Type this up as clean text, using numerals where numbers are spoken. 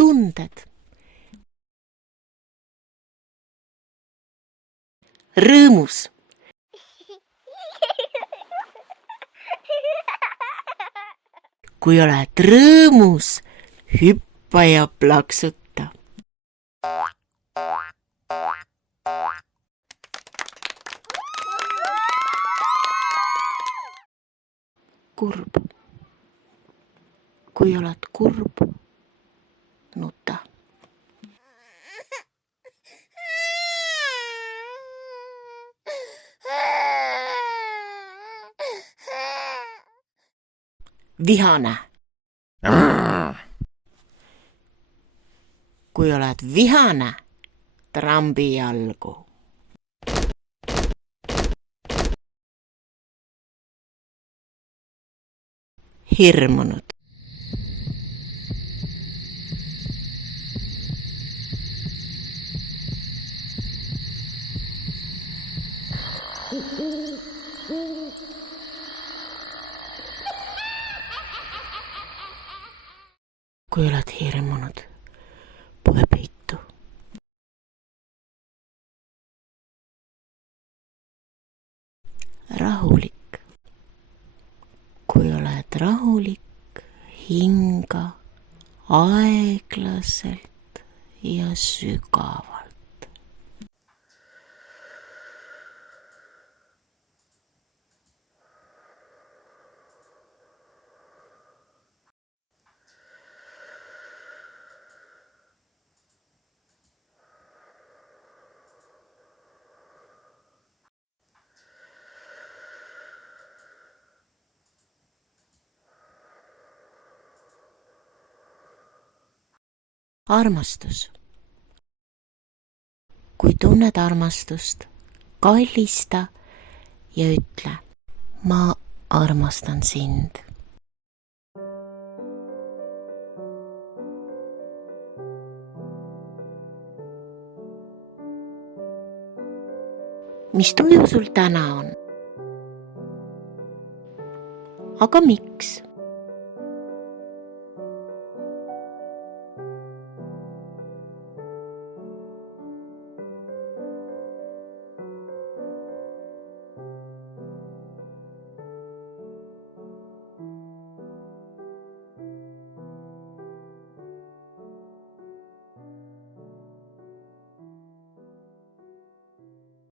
tunded? Rõõmus. Kui oled rõõmus, hüppa ja plaksuta. Kurb. Kui oled kurb, nuta. Vihane. Kui oled vihane, trambi jalgu. Hirmunud. Kui oled hirmunud, poe peitu. Rahulik. Kui oled rahulik, hinga aeglaselt ja sügavalt. Armastus. Kui tunned armastust, kallista ja ütle, ma armastan sind. Mis tuju sul täna on? Aga miks?